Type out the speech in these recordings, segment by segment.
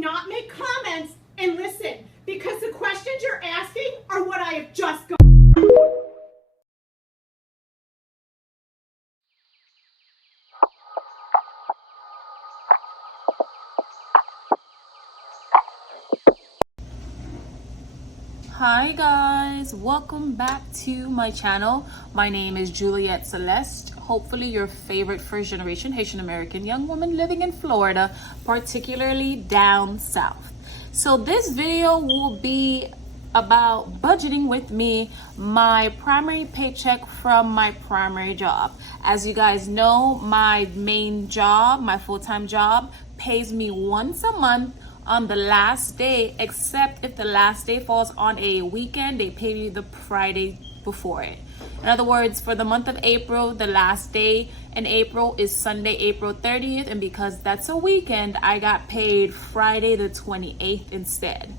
not make comments and listen, because the questions you're asking are what I have just gone. Hi guys, welcome back to my channel. My name is Juliette Celeste, hopefully your favorite first generation Haitian American young woman living in Florida, particularly down south. So this video will be about budgeting with me, my primary paycheck from my primary job. As you guys know, my main job, my full-time job, pays me once a month on the last day, except if the last day falls on a weekend, they pay me the Friday before it. In other words, for the month of April, the last day in April is Sunday, April 30th, and because that's a weekend, I got paid Friday the 28th instead.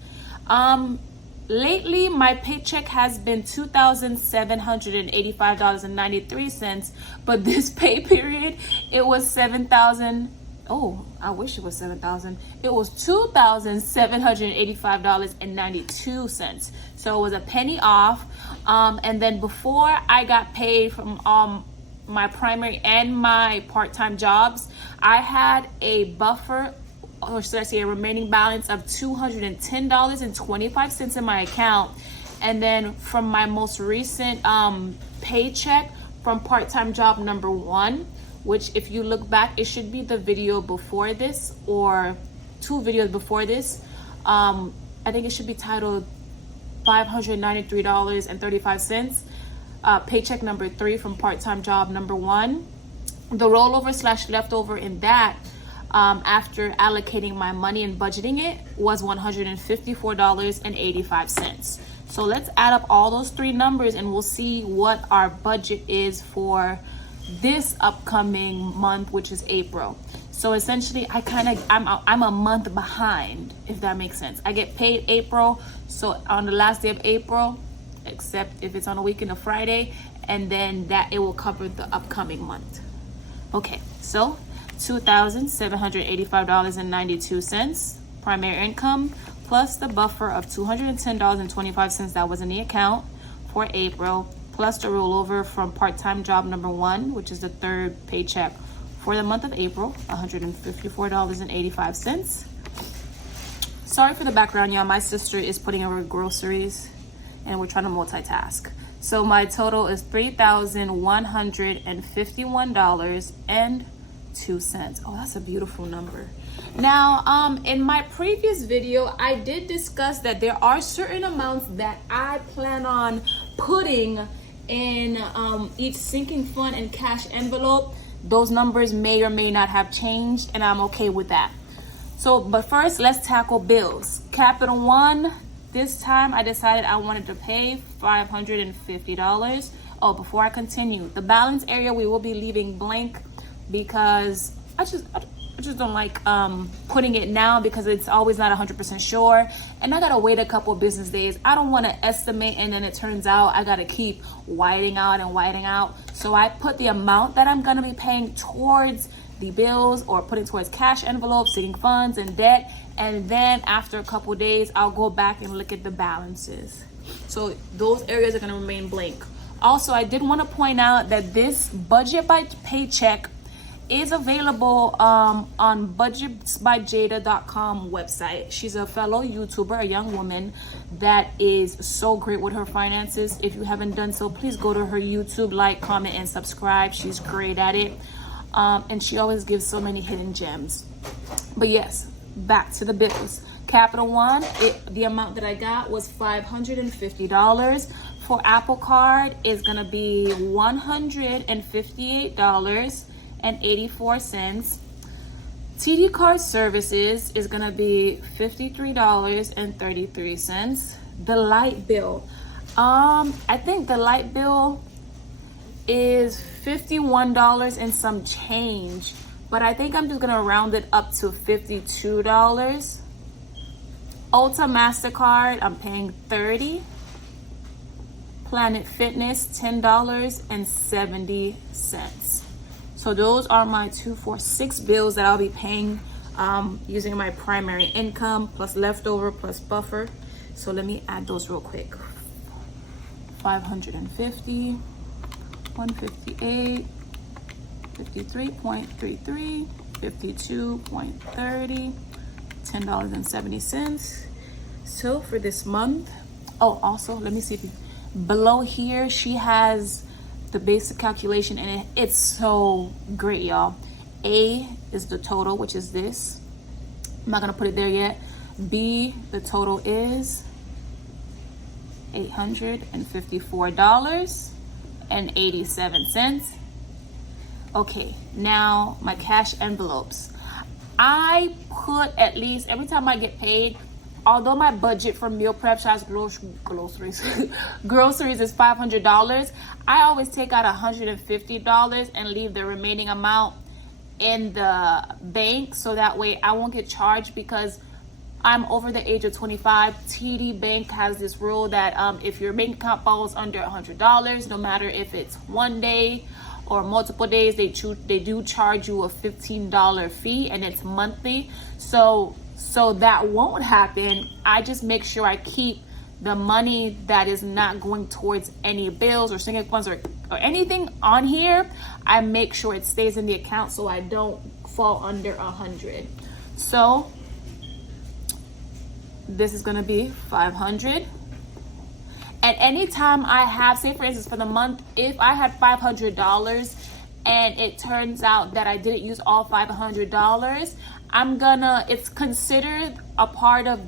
Lately, my paycheck has been $2,785.93, but this pay period, it was $7,000. Oh, I wish it was $7,000. It was $2,785.92. So it was a penny off. And then before I got paid from my primary and my part-time jobs, I had a buffer, or should I say a remaining balance of $210.25 in my account. And then from my most recent paycheck from part-time job number 1, which if you look back, it should be the video before this or 2 videos before this. I think it should be titled $593.35. Paycheck number 3 from part-time job number 1. The rollover / leftover in that, after allocating my money and budgeting it, was $154.85. So let's add up all those 3 numbers and we'll see what our budget is for this upcoming month, which is April. So essentially I'm a month behind, if that makes sense. I get paid April, so on the last day of April, except if it's on a weekend or Friday, and then that it will cover the upcoming month. Okay, so $2,785.92 primary income plus the buffer of $210.25 that was in the account for April, plus the rollover from part-time job number 1, which is the 3rd paycheck for the month of April, $154.85. Sorry for the background, y'all. My sister is putting away groceries and we're trying to multitask. So my total is $3,151.02. Oh, that's a beautiful number. Now, in my previous video, I did discuss that there are certain amounts that I plan on putting in each sinking fund and cash envelope. Those numbers may or may not have changed, and I'm okay with that. So, but first, let's tackle bills. Capital One, this time I decided I wanted to pay $550. Oh, before I continue, the balance area we will be leaving blank because I just don't like putting it now because it's always not 100% sure, and I gotta wait a couple of business days. I don't want to estimate and then it turns out I gotta keep whiting out. So I put the amount that I'm gonna be paying towards the bills or putting towards cash envelopes, sinking funds, and debt, and then after a couple of days I'll go back and look at the balances. So those areas are gonna remain blank. Also, I did want to point out that this budget by paycheck is available on budgetsbyjada.com website. She's a fellow YouTuber, a young woman that is so great with her finances. If you haven't done so, please go to her YouTube, like, comment, and subscribe. She's great at it. And she always gives so many hidden gems. But yes, back to the bills. Capital One, the amount that I got was $550. For Apple Card is gonna be $158.84. TD Card Services is gonna be $53.33. The light bill, I think the light bill is $51 and some change, but I think I'm just gonna round it up to $52. Ulta MasterCard, I'm paying $30. Planet Fitness, $10.70. So those are my 6 bills that I'll be paying using my primary income plus leftover plus buffer. So let me add those real quick. 550, 158, 53.33, 52.30, $10.70. So for this month, oh, also let me see if below here she has the basic calculation, and it's so great, y'all. A is the total, which is this. I'm not gonna put it there yet. B, the total is $854.87. Okay, now my cash envelopes. I put at least every time I get paid, although my budget for meal prep / groceries groceries is $500, I always take out $150 and leave the remaining amount in the bank, so that way I won't get charged, because I'm over the age of 25. TD Bank has this rule that if your bank account falls under $100, no matter if it's one day or multiple days, they do charge you a $15 fee, and it's monthly. So that won't happen. I just make sure I keep the money that is not going towards any bills or sinking funds or anything on here. I make sure it stays in the account so I don't fall under 100. So this is gonna be 500. And anytime I have, say for instance for the month, if I had $500 and it turns out that I didn't use all $500, it's considered a part of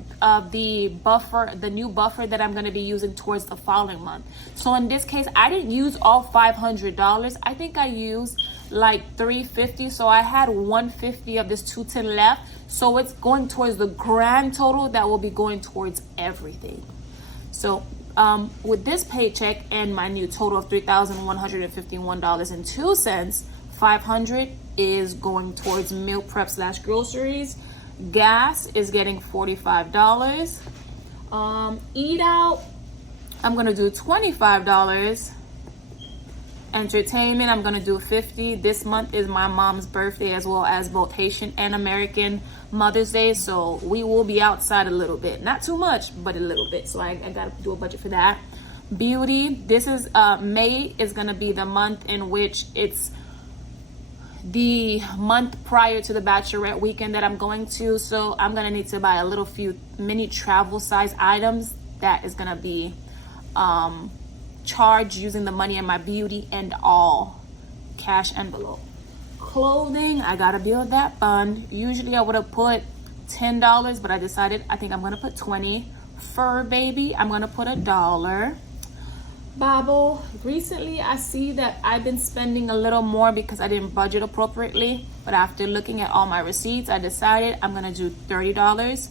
the buffer, the new buffer that I'm gonna be using towards the following month. So in this case, I didn't use all $500. I think I used like $350. So I had $150 of this $210 left. So it's going towards the grand total that will be going towards everything. So with this paycheck and my new total of $3,151.02, $500 is going towards meal prep / groceries. Gas is getting $45. Eat out, I'm gonna do $25. Entertainment, I'm gonna do $50. This month is my mom's birthday, as well as both Haitian and American Mother's Day, so we will be outside a little bit, not too much, but a little bit. So I gotta do a budget for that. Beauty, this is May is gonna be the month in which it's the month prior to the bachelorette weekend that I'm going to, so I'm gonna need to buy a little few mini travel size items that is gonna be charged using the money in my beauty and all cash envelope. Clothing, I gotta build that fund. Usually I would have put $10, but I decided I think I'm gonna put $20. Fur baby, I'm gonna put $1. Bobble, recently I see that I've been spending a little more because I didn't budget appropriately, but after looking at all my receipts, I decided I'm gonna do $30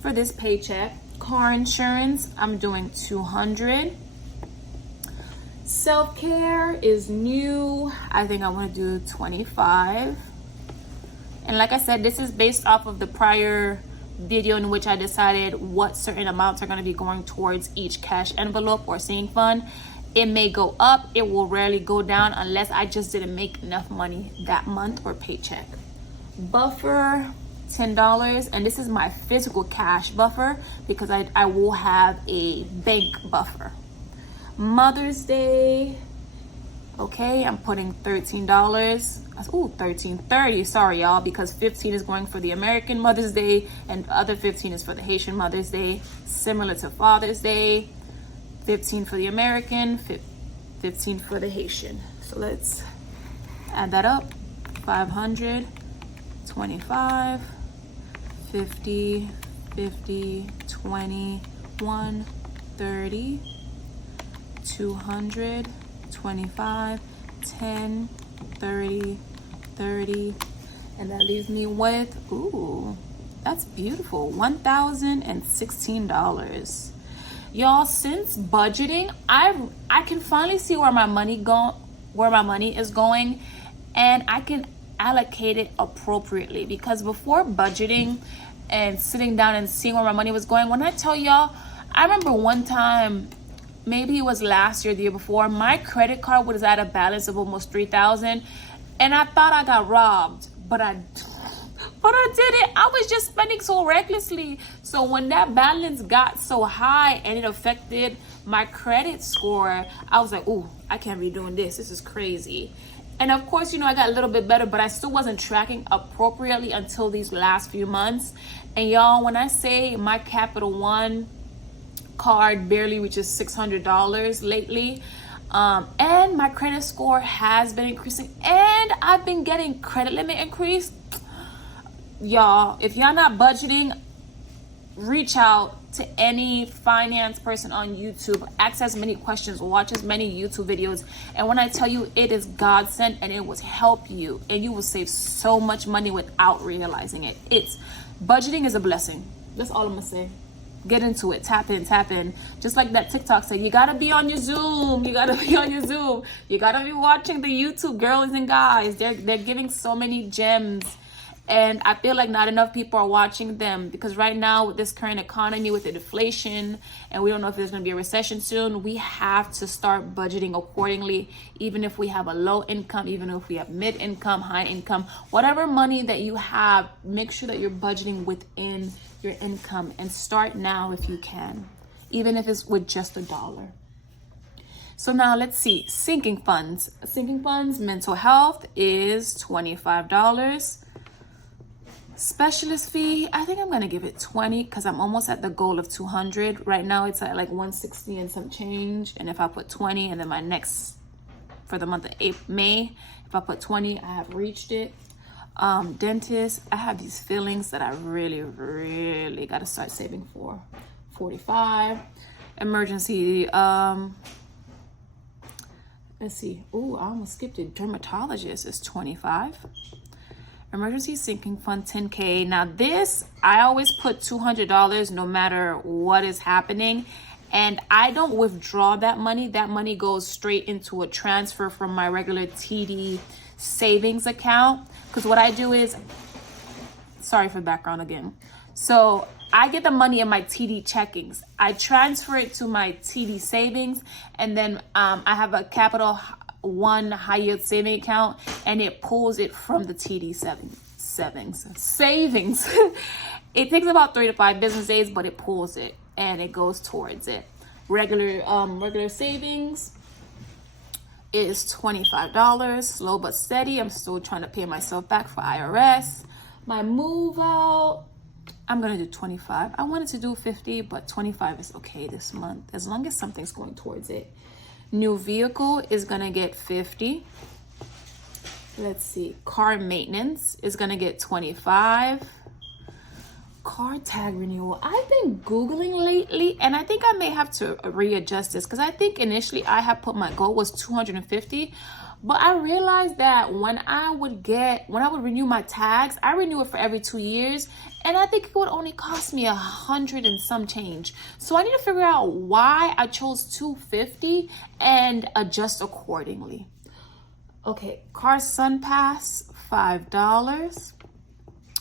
for this paycheck. Car insurance, I'm doing $200. Self-care is new. I think I want to do $25. And like I said, this is based off of the prior video in which I decided what certain amounts are going to be going towards each cash envelope or sinking fund. It may go up, it will rarely go down unless I just didn't make enough money that month or paycheck. Buffer, $10, and this is my physical cash buffer because I will have a bank buffer. Mother's Day, okay, I'm putting $13. Ooh, $13.30, sorry y'all, because 15 is going for the American Mother's Day and the other 15 is for the Haitian Mother's Day, similar to Father's Day. 15 for the American, 15 for the Haitian. So let's add that up. 500, 25, 50, 50, 20, 130, 200, 25, 10, 30, 30, and that leaves me with, ooh, that's beautiful, $1,016. Y'all, since budgeting, I can finally see where my money is going, and I can allocate it appropriately, because before budgeting and sitting down and seeing where my money was going, when I tell y'all, I remember one time, maybe it was last year, the year before, my credit card was at a balance of almost $3,000, and I thought I got robbed, but But I didn't. I was just spending so recklessly. So when that balance got so high and it affected my credit score, I was like, ooh, I can't be doing this. This is crazy. And of course, I got a little bit better, but I still wasn't tracking appropriately until these last few months. And y'all, when I say my Capital One card barely reaches $600 lately, and my credit score has been increasing, and I've been getting credit limit increase. Y'all, if y'all not budgeting, reach out to any finance person on YouTube, ask as many questions, watch as many YouTube videos, and when I tell you, it is God sent and it will help you, and you will save so much money without realizing it. Budgeting is a blessing. That's all I'm gonna say. Get into it. Tap in. Just like that TikTok said, you gotta be on your Zoom. You gotta be on your Zoom. You gotta be watching the YouTube girls and guys. They're giving so many gems. And I feel like not enough people are watching them, because right now with this current economy, with the deflation, and we don't know if there's going to be a recession soon, we have to start budgeting accordingly. Even if we have a low income, even if we have mid income, high income, whatever money that you have, make sure that you're budgeting within your income, and start now if you can, even if it's with just $1. So now let's see, sinking funds. Mental health is $25. Specialist fee, I think I'm gonna give it 20 because I'm almost at the goal of 200. Right now it's at like 160 and some change. And if I put 20, and then my next for the month of May, if I put 20, I have reached it. Dentist, I have these fillings that I really gotta start saving for. 45. Emergency, let's see. Oh, I almost skipped it. Dermatologist is 25. Emergency sinking fund, 10K. Now this, I always put $200 no matter what is happening. And I don't withdraw that money. That money goes straight into a transfer from my regular TD savings account. Because what I do is, sorry for background again. So I get the money in my TD checkings. I transfer it to my TD savings. And then I have a Capital One high yield saving account, and it pulls it from the TD savings. It takes about 3 to 5 business days, but it pulls it and it goes towards it. Regular savings is $25. Slow but steady. I'm still trying to pay myself back for IRS. My move out, I'm gonna do 25. I wanted to do 50, but 25 is okay this month, as long as something's going towards it. New vehicle is gonna get 50. Let's see, car maintenance is gonna get 25. Car tag renewal, I've been Googling lately, and I think I may have to readjust this, because I think initially I had put my goal was 250, but I realized that when I would renew my tags, I renew it for every 2 years, and I think it would only cost me 100 and some change. So I need to figure out why I chose 250 and adjust accordingly. Okay, car sun pass, $5.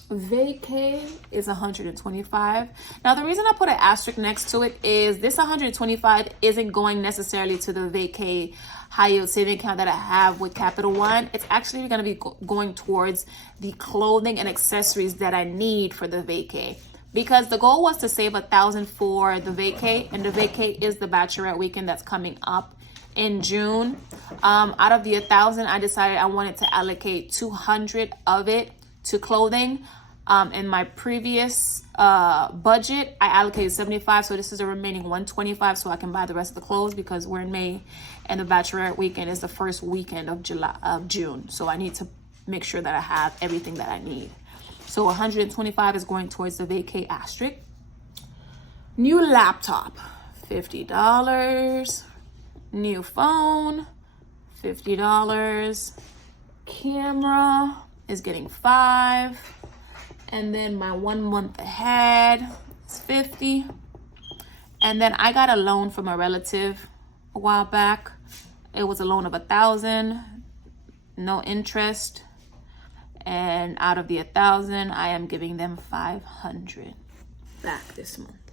Vacay is 125. Now the reason I put an asterisk next to it is this 125 isn't going necessarily to the Vacay high yield saving account that I have with Capital One. It's actually going to be going towards the clothing and accessories that I need for the Vacay, because the goal was to save $1,000 for the Vacay, and the Vacay is the bachelorette weekend that's coming up in June. Out of the 1,000, I decided I wanted to allocate 200 of it to clothing. In my previous budget, I allocated 75, so this is the remaining 125, so I can buy the rest of the clothes, because we're in May and the bachelorette weekend is the first weekend of June. So I need to make sure that I have everything that I need. So 125 is going towards the Vacay asterisk. New laptop, $50. New phone, $50. Camera is getting $5. And then my 1 month ahead is $50. And then I got a loan from a relative a while back. It was a loan of $1,000, no interest. And out of the 1,000, I am giving them $500 back this month.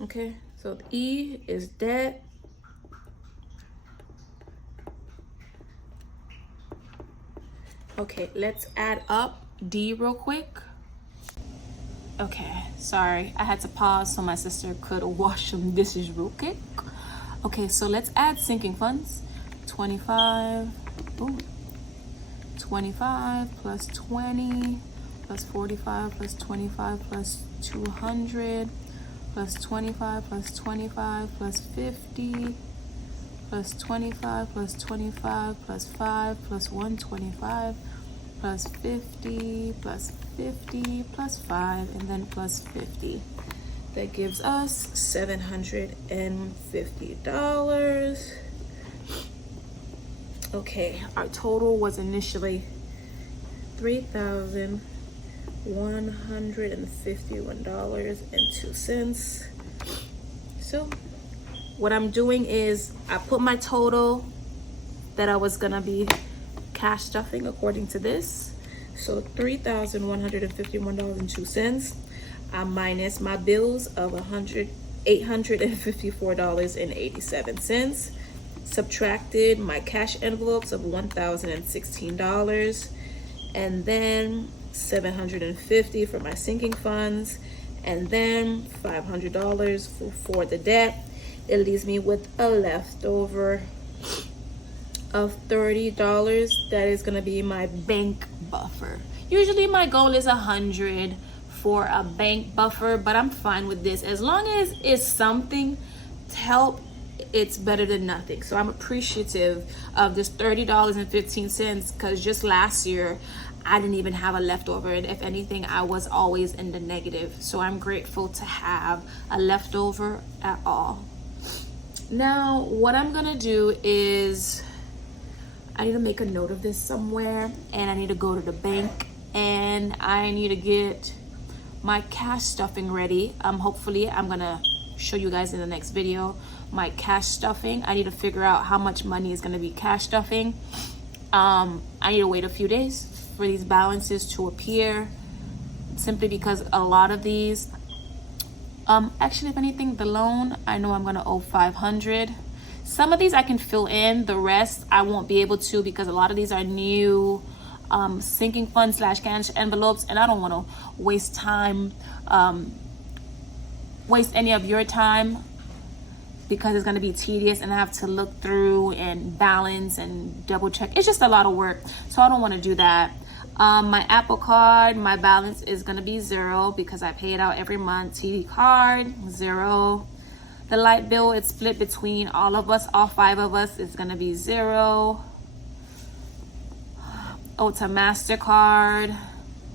Okay, so the E is debt. Okay, let's add up D real quick. Okay, sorry, I had to pause so my sister could wash some dishes real quick. Okay, so let's add sinking funds. 25, ooh, 25 plus 20 plus 45 plus 25 plus 200 plus 25 plus 25 plus 50 plus 25 plus 25 plus 5 plus 125 plus 50 plus 50 plus 5 and then plus 50. That gives us $750. Okay, our total was initially $3,151.02. So what I'm doing is I put my total that I was gonna be cash stuffing according to this. So $3,151.02. I minus my bills of $854.87. Subtracted my cash envelopes of $1,016, and then $750 for my sinking funds, and then $500 for the debt. It leaves me with a leftover of $30. That is gonna be my bank buffer. Usually my goal is $100 for a bank buffer, but I'm fine with this as long as it's something to help. It's better than nothing. So I'm appreciative of this $30.15, because just last year I didn't even have a leftover, and if anything I was always in the negative. So I'm grateful to have a leftover at all. Now what I'm gonna do is I need to make a note of this somewhere, and I need to go to the bank, and I need to get my cash stuffing ready. Hopefully I'm gonna show you guys in the next video my cash stuffing. I need to figure out how much money is going to be cash stuffing. I need to wait a few days for these balances to appear, simply because a lot of these actually, if anything, the loan, I know I'm going to owe $500. Some of these I can fill in, the rest I won't be able to, because a lot of these are new sinking fund / cash envelopes, and I don't want to waste time, waste any of your time, because it's going to be tedious and I have to look through and balance and double check. It's just a lot of work, so I don't want to do that. My Apple card, my balance is going to be 0 because I pay it out every month. TD card, 0. The light bill, it's split between all of us, all 5 of us. It's going to be 0. Ulta MasterCard,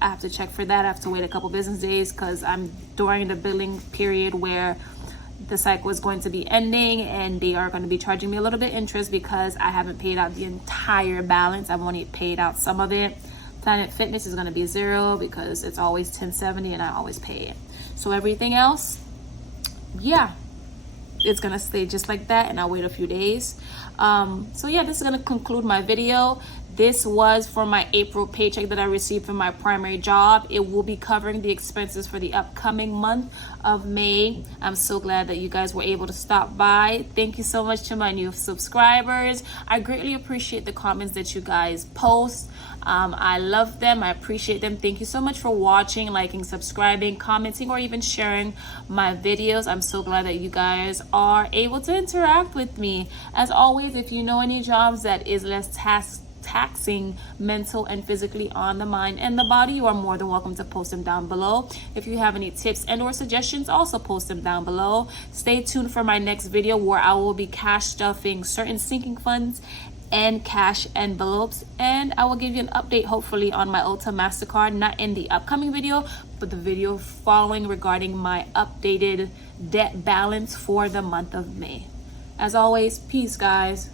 I have to check for that. I have to wait a couple business days because I'm during the billing period where the cycle is going to be ending, and they are going to be charging me a little bit interest because I haven't paid out the entire balance. I've only paid out some of it. Planet Fitness is going to be 0 because it's always $10.70 and I always pay it. So everything else, yeah, it's going to stay just like that, and I'll wait a few days. So yeah, this is going to conclude my video. This was for my April paycheck that I received from my primary job. It will be covering the expenses for the upcoming month of May. I'm so glad that you guys were able to stop by. Thank you so much to my new subscribers. I greatly appreciate the comments that you guys post. I love them. I appreciate them. Thank you so much for watching, liking, subscribing, commenting, or even sharing my videos. I'm so glad that you guys are able to interact with me. As always, if you know any jobs that is less taxing mental and physically on the mind and the body, you are more than welcome to post them down below. If you have any tips and or suggestions, also post them down below. Stay tuned for my next video where I will be cash stuffing certain sinking funds and cash envelopes, and I will give you an update hopefully on my Ulta MasterCard, not in the upcoming video but the video following, regarding my updated debt balance for the month of May. As always, peace guys.